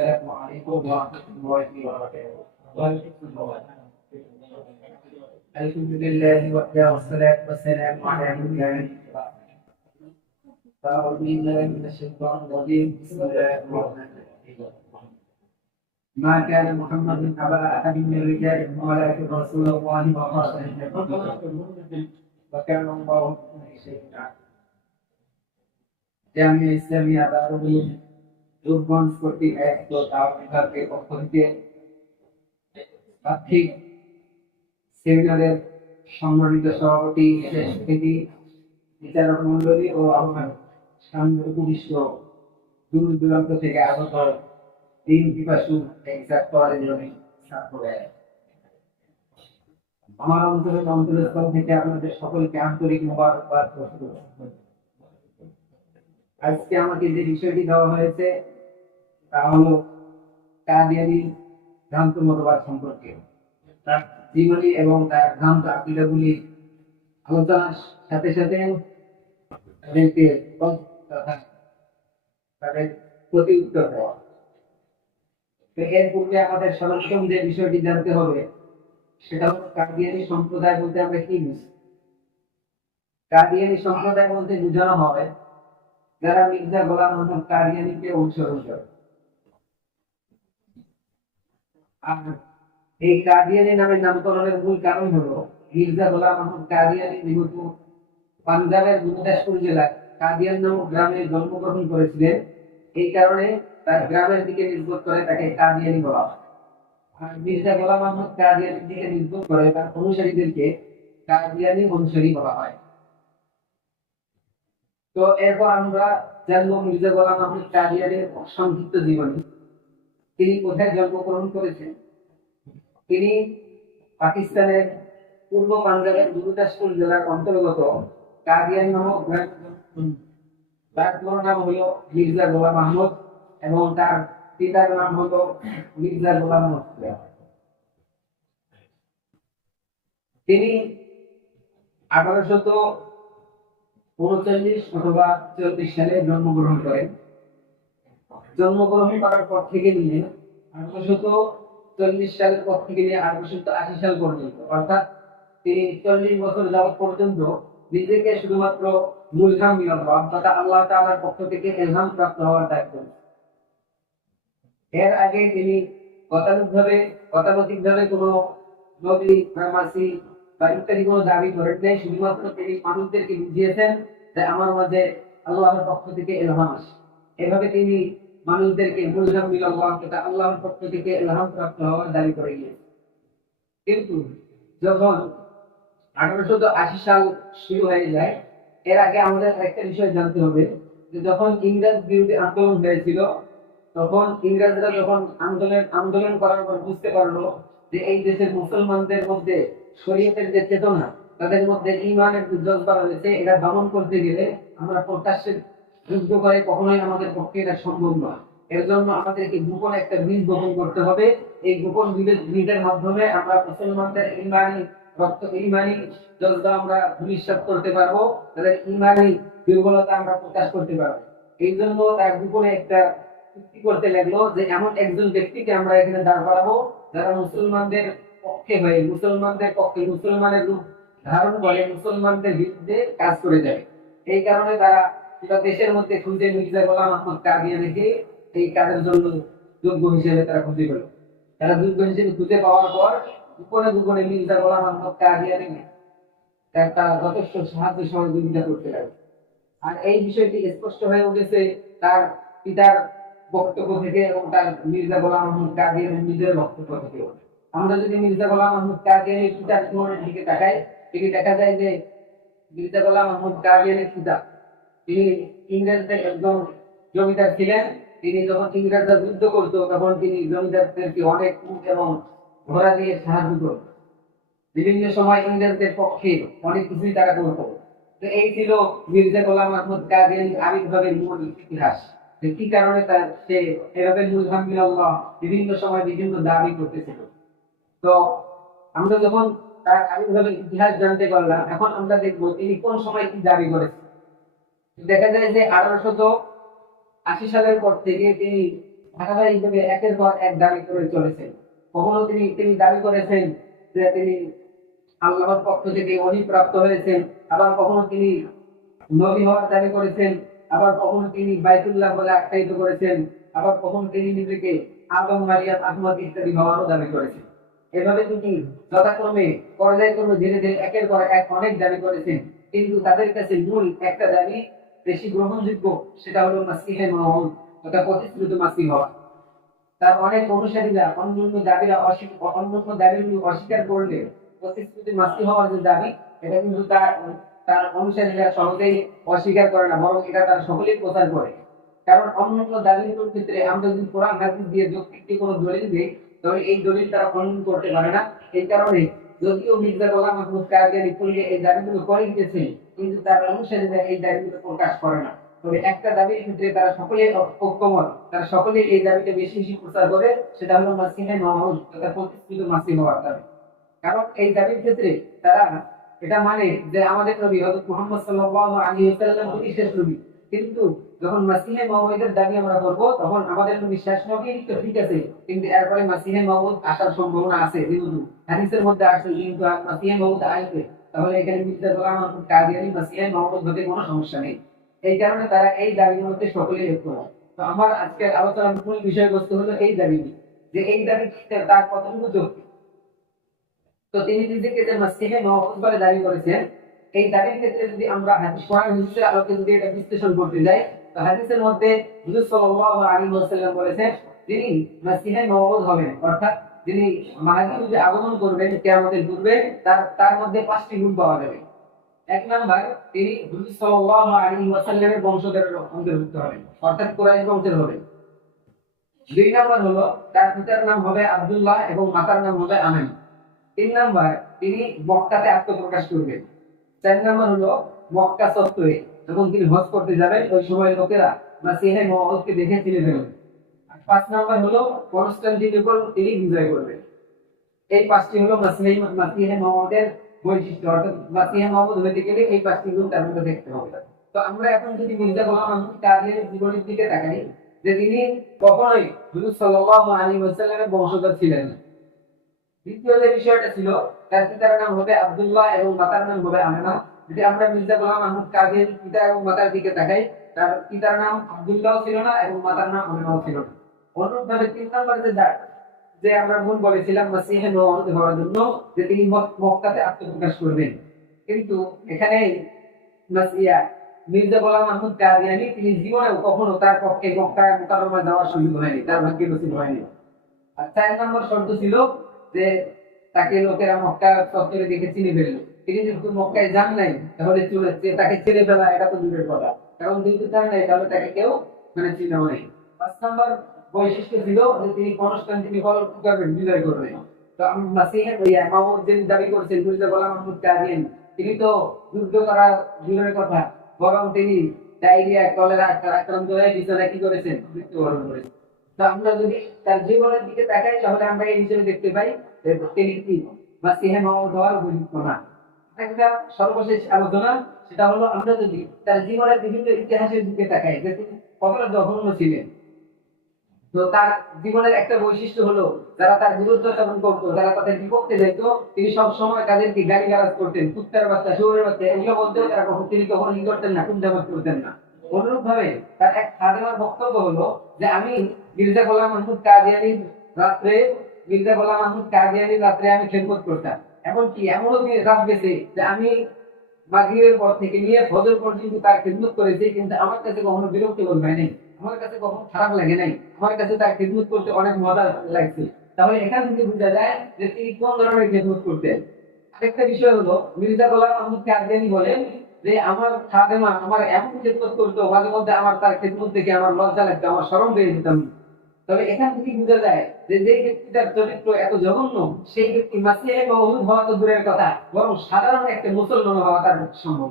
السلام عليكم ورحمة الله وبركاته. الحمد لله وحده والصلاة والسلام على من أعوذ بالله من الشيطان الرجيم. بسم الله الرحمن الرحيم. ما كان محمد أبا أحد من رجالكم ولكن رسول الله وخاتمه وكان الله من شيء. جامع الإسلامي أبا أبي পক্ষ থেকে আর্থিক সেমিনারের সম্মানিত সভাপতি বিচারক মন্ডলী ও আমার সামনে উপবিষ্ট দূর দূরান্ত থেকে আগত তিন পিপাসু এক্সাক্ট করার জন্য আমার অন্তরের অন্তরস্থল থেকে আপনাদের সকলকে আন্তরিক মোবারকবাদ প্রস্তুত আজকে আমাকে যে বিষয়টি দেওয়া হয়েছে, তা হলো কাদিয়ানি ভ্রান্ত মতবাদ সম্পর্কে। তার জীবনী এবং তার ভ্রান্ত আকিদাগুলি আলোচনার সাথে সাথে তাদেরকে তাদের প্রতি উত্তর দেওয়া তো এর পূর্বে আমাদের সর্বপ্রথম যে বিষয়টি জানতে হবে, সেটা হলো কাদিয়ানি সম্প্রদায় বলতে আমরা কি বুঝি? কাদিয়ানি সম্প্রদায় বলতে বোঝানো হবে যারা মির্জা গোলাম মোহাম্মদ কাদিয়ানিকে অনুসরণ করে। আর এই কাদিয়ানি নামের নামকরণের মূল কারণ হলো, মির্জা গোলাম মোহাম্মদ কাদিয়ানি যেহেতু পাঞ্জাবের গুরুদাসপুর জেলায় কাদিয়ান নামক গ্রামে জন্মগ্রহণ করেছিলেন, এই কারণে তার গ্রামের দিকে নির্ভর করে তাকে কাদিয়ানি বলা হয়। আর মির্জা গোলাম আহমদ কাদিয়ানির দিকে নির্ভর করে তার অনুসারীদেরকে কাদিয়ানি অনুসারী বলা হয়। তো এরপর আমরা জানব মির্জা গোলাম আহমদ কাদিয়ানের সংক্ষিপ্ত জীবনী। তিনি কোথায় জন্মগ্রহণ করেছেন? তিনি পাকিস্তানের পূর্ব পাঞ্জাবের গুরুদাসপুর জেলার অন্তর্গত কাদিয়ান নামক তার নাম হলো মির্জা গোলাম আহমদ এবং তার পিতার নাম হলো মির্জা গোলাম তিনি আঠারোশত উনচল্লিশ অথবা চল্লিশ সালে জন্মগ্রহণ করেন। জন্মগ্রহণ করার পর থেকে নিয়ে আঠারোশত চল্লিশ সালের পর থেকে নিয়ে আঠারোশত আশি সাল পর্যন্ত, অর্থাৎ তিনি চল্লিশ বছর যাওয়া পর্যন্ত নিজেকে শুধুমাত্র মুলহাম মিলন হওয়া তথা আল্লাহ তাআলার পক্ষ থেকে এলহাম প্রাপ্ত হওয়ার দায়িত্ব। এর আগে তিনি গতানুগভাবে গতাগতিকভাবে কোনো নবী ফার্মাসি ইত্যাদি কোনো দাবি করেন নাই শুধুমাত্র তিনি মানুষদেরকে বুঝিয়েছেন যে আমার মাঝে আল্লাহর পক্ষ থেকে এলহাম আসে। এভাবে তিনি মানুষদেরকে মুলহাম মিলন হওয়া তথা আল্লাহর পক্ষ থেকে এলহাম প্রাপ্ত হওয়ার দাবি করে গিয়েছেন কিন্তু যখন আঠারোশো আশি সাল শুরু হয়ে যায়, এর আগে আমাদের একটা বিষয় জানতে হবে যে যখন ইংরেজ বিরোধী আন্দোলন হয়েছিল, তখন ইংরেজরা যখন আন্দোলন আন্দোলন করার পর বুঝতে পারল যে এই দেশের মুসলমানদের মধ্যে শরীয়তের যে চেতনা, তাদের মধ্যে ইমানের যে জজবা রয়েছে, এটা দমন করতে গেলে আমরা প্রত্যাশের যুদ্ধ করে কখনোই আমাদের পক্ষে এটা সম্ভব নয়। এর জন্য আমাদেরকে গোপন একটা বীজ বপন করতে হবে। এই গোপন বীজের মাধ্যমে আমরা মুসলমানদের ইমানি রক্ত ইমানি জজবা আমরা ভবিষ্যৎ করতে পারব, তাদের ইমানি দুর্বলতা আমরা প্রকাশ করতে পারব। এই জন্য তার গোপনে একটা চুক্তি করতে লাগল যে এমন একজন ব্যক্তিকে আমরা এখানে দাঁড় করাবো যারা মুসলমানদের পক্ষে হয়ে, মুসলমানদের পক্ষে, মুসলমানের রূপ ধারণ করে, মুসলমানদের বিরুদ্ধে কাজ করে যায় এই কারণে তারা দেশের মধ্যে খুঁজে মির্জা গোলাম আহমদ কাদিয়ানিকে এই কাজের জন্য যোগ্য হিসেবে তারা খুঁজে পেল। তারা যোগ্য হিসেবে খুঁজে পাওয়ার পর গোপনে গোপনে মির্জা গোলাম আহমদ কাদিয়ানি তারা যথেষ্ট সাহায্য সহযোগিতা করতে লাগে আর এই বিষয়টি স্পষ্ট হয়ে উঠেছে তার পিতার বক্তব্য থেকে এবং তার মির্জা গোলাম আহমদ কাদিয়ানের নিজের বক্তব্য থেকে আমরা যদি মির্জা গোলাম আহমদ কাদিয়ানের পিতার জীবনের দিকে তাকাই থেকে দেখা যায় যে মির্জা গোলাম আহমদ কাদিয়ানের পিতা তিনি ইংরেজদের একজন জমিদার ছিলেন। তিনি যখন ইংরেজরা যুদ্ধ করতো, তখন তিনি জমিদারদেরকে অনেক উট এবং ঘোড়া দিয়ে সাহায্য করত বিভিন্ন সময় ইংরেজদের পক্ষে অনেক কিছুই তারা করতো। তো এই ছিল মির্জা গোলাম আহমদ কাদিয়ানির আবির্ভাবের মূল ইতিহাস। কি কারণে তার সে এভাবে মুলহামিল্লাহ বিভিন্ন সময় বিভিন্ন দাবি করতেছিল। তো আমরা যখন তার আবির্ভাবের ইতিহাস জানতে পারলাম, এখন আমরা দেখব তিনি কোন সময় কি দাবি করেছেন দেখা যায় যে আঠারোশত আশি সালের পর থেকে তিনি ধারাবাহিক হিসেবে একের পর এক দাবি করে চলেছেন। কখনো তিনি তিনি দাবি করেছেন যে তিনি আল্লাহর পক্ষ থেকে অধি প্রাপ্ত হয়েছেন, আবার কখনো তিনি নবী হওয়ার দাবি করেছেন আবার কখনো তিনি বাইতুল্লাহ বলে আখ্যায়িত করেছেন, আবার কখনো তিনি নিজেকে আদম, মারিয়াম, আহমদ ইত্যাদি হওয়ারও দাবি করেছেন। এভাবে তিনি যথাক্রমে পর্যায়ক্রমে ধীরে ধীরে একের পর এক অনেক দাবি করেছেন, কিন্তু তাদের কাছে মূল একটা দাবি বেশি গ্রহণযোগ্য, সেটা হলো মাসিহে মহম্মদ তথা প্রতিশ্রুত মাসি হওয়া। তার অনেক অনুসারীরা অন্যান্য দাবিরা অন্যান্য দাবিগুলো অস্বীকার করলে প্রতিশ্রুতি মাসি হওয়ার যে দাবি, এটা কিন্তু তার তার অনুসারীরা সহজেই অস্বীকার করে না, বরং এটা তার সকলেই প্রচার করে। কারণ অন্যান্য দাবিগুলোর ক্ষেত্রে আমরা যদি কোরআন, হাদিস দিয়ে যৌক্তিক কোনো দলিল দিই তাহলে এই দলিল তারা খণ্ডন করতে পারে না। এই কারণে যদিও মির্জা গোলাম মাহমুদ কাদিয়ানি পূর্বে এই দাবিগুলো করে দিয়েছে কিন্তু তার অনুসারীরা এই দাবিগুলো প্রকাশ করে না। তবে একটা দাবির ক্ষেত্রে তারা সকলে ঐক্যমত, তারা সকলে এই দাবিতে বেশি বেশি প্রচার করে, সেটা হলো মাসিহে মাহমুদ তথা প্রতিষ্ঠিত মাসি হওয়ার কারণ এই দাবির ক্ষেত্রে তারা এটা মানে যে আমাদের নবী হযরত মুহাম্মদ সাল্লাল্লাহু আলাইহি ওয়াসাল্লাম তিনি শেষ নবী। কিন্তু যখন মাসিহে মাহমুদের দাবি আমরা করব তখন আমাদের নবী শেষ নবী তো ঠিক আছে, কিন্তু এরপরে মাসিহে মাহমুদ আসার সম্ভাবনা আছে যেহেতু হাদিসের মধ্যে আসে কিন্তু মাসিহে মাহমুদ আসবে তাহলে এখানে মির্জা গোলাম আহমদ কাদিয়ানি মাসিহে মাহমুদ হতে কোনো সমস্যা নেই। এই কারণে তারা এই দাবির মধ্যে সকলেই একমত তো আমার আজকের আলোচনার মূল বিষয়বস্তু হলো এই দাবি যে এই দাবি তার কতটুকু যৌক্তিক তো তিনি নিজেকে যে মাসিহে মাহমুদ বলে দাবি করেছেন, এই দাবির ক্ষেত্রে যদি আমরা হাদিস কোরআন আলোকে যদি এটা বিশ্লেষণ করতে যাই, তো হাদিসের মধ্যে হুজুর সাল্লাল্লাহু আলাইহি ওয়াসাল্লাম বলেছেন, যিনি মাসিহে মাহমুদ হবেন, অর্থাৎ যিনি আগমন করবেন, কিয়ামতের পূর্বে তার তার মধ্যে পাঁচটি গুণ পাওয়া যাবে। এক নাম্বার, তিনি হুজুর সাল্লাল্লাহু আলাইহি ওয়াসাল্লামের অন্তর্ভুক্ত হবেন, অর্থাৎ কুরাইশ বংশের হবেন দুই নাম্বার হলো, তার পিতার নাম হবে আব্দুল্লাহ এবং মাতার নাম হবে আমেন। তিন নাম্বার, তিনি মক্কাতে আত্মপ্রকাশ করবেন। চার নাম্বার হলো মক্কা চত্বরে যখন তিনি হজ করতে যাবেন, ওই সময় লোকেরা মাসিহে মহম্মদকে দেখে চিনে ফেলবে। আর পাঁচ নাম্বার হলো কনস্টান্টিনোপল তিনি বিজয় করবেন। এই পাঁচটি হলো মাসিহে মাসিহে মহম্মদের বৈশিষ্ট্য, অর্থাৎ মাসিহে মহম্মদ হইতে গেলে এই পাঁচটি গুণ তার মধ্যে দেখতে হবে। তো আমরা এখন যদি মির্জা গোলাম আহমদ কাদিয়ানের জীবনের দিকে তাকাই, যে তিনি কখনোই হুজুর সাল্লাল্লাহু আলাইহি ওয়াসাল্লামের বংশধর ছিলেন না। দ্বিতীয় যে বিষয়টা ছিল, তার পিতার নাম হবে আব্দুল্লাহ এবং মাতার নাম হবে আমেনা। যদি আমরা মির্জা গোলাম আহমদ কাদের পিতা এবং মাতার দিকে তাকাই, তার পিতার নাম আব্দুল্লাহ ছিল না এবং মাতার নাম আমেনাও ছিল না। অনুরূপভাবে তিন যে যে আমরা বলেছিলাম হওয়ার জন্য, যে তিনি মক্কাতে আত্মপ্রকাশ করবেন। কিন্তু এখানে মাসিয়া, মির্জা গোলাম আহমদ কাদিয়ানি তিনি জীবনেও কখনো তার পক্ষে মক্কা মোকাররমা যাওয়ার সুযোগ হয়নি, তার ভাগ্যে নসিব হয়নি। আর চার নম্বর শর্ত ছিল যে তাকে লোকেরা মক্কা চত্বরে দেখে চিনে ফেলল। তিনি যেহেতু মক্কায় যান নাই, তাহলে চলে তাকে চিনে ফেলা, এটা তো দূরের কথা। কারণ যেহেতু যান নাই, তাহলে তাকে কেউ মানে চিনেও নেই। পাঁচ নম্বর বৈশিষ্ট্য ছিল যে তিনি কনস্টান্টিনোপল করবেন, বিজয় করবেন। তো আমি মাসিহের ওই মাহমুদ যিনি দাবি করছেন মির্জা গোলাম মাহমুদ কাদিয়ান। তিনি তো যুদ্ধ করা দূরের কথা, বরং তিনি ডায়রিয়া, কলেরা, আক্রান্ত হয়ে বিছানায় কি করেছেন? মৃত্যুবরণ করেছেন। তো আমরা যদি তার জীবনের দিকে তাকাই, তাহলে আমরা এই হিসেবে দেখতে পাই মাসিহে মাহমুদ হওয়ার উপযুক্ত না একটা সর্বশেষ আলোচনা, সেটা হলো আমরা যদি তার জীবনের বিভিন্ন ইতিহাসের দিকে তাকাই, যে তিনি কতটা জঘন্য ছিলেন। তো তার জীবনের একটা বৈশিষ্ট্য হলো, যারা তার বিরুদ্ধচারণ করতো, যারা তাদের বিপক্ষে যেত, তিনি সব সময় তাদেরকে গালি গালাজ করতেন, কুত্তার বাচ্চা, শুয়োরের বাচ্চা, এগুলো বলতেও তারা কখন তিনি কখনো ই করতেন না কুন্দাবাদ করতেন না। অনুরূপ ভাবে তার এক খাদেমার বক্তব্য হলো যে আমি মির্জা গোলাম মাহমুদ কাদিয়ানির রাত্রে মির্জা গোলাম মাহমুদ কাদিয়ানির রাত্রে আমি খেদমত করতাম। এমনকি এমনও রাত গেছে যে আমি মাগরিবের পর থেকে নিয়ে ফজর পর্যন্ত তার খেদমত করেছি, কিন্তু আমার কাছে কখনো বিরক্তি বোধ হয় নাই। আমার কাছে কখনো খারাপ লাগে নাই। আমার কাছে তার খেদমত করতে অনেক মজা লাগছে। তাহলে এখান থেকে বোঝা যায় যে তিনি কোন ধরনের খেদমত করতেন। আরেকটা বিষয় হলো, মির্জা গোলাম মাহমুদ কাদিয়ানি বলেন যে আমার খাদেমা আমার এমন খেদমত করতো, মাঝে মধ্যে আমার তার খেদমত দেখে আমার লজ্জা লাগতো, আমার শরম পেয়ে যেতাম তবে এখান থেকে বোঝা যায় যে যে ব্যক্তিটার চরিত্র এত জঘন্য, সেই ব্যক্তি মাসিয়ে মহমুদ হওয়া তো দূরের কথা, বরং সাধারণ একটা মুসলমান হওয়া তার সম্ভব।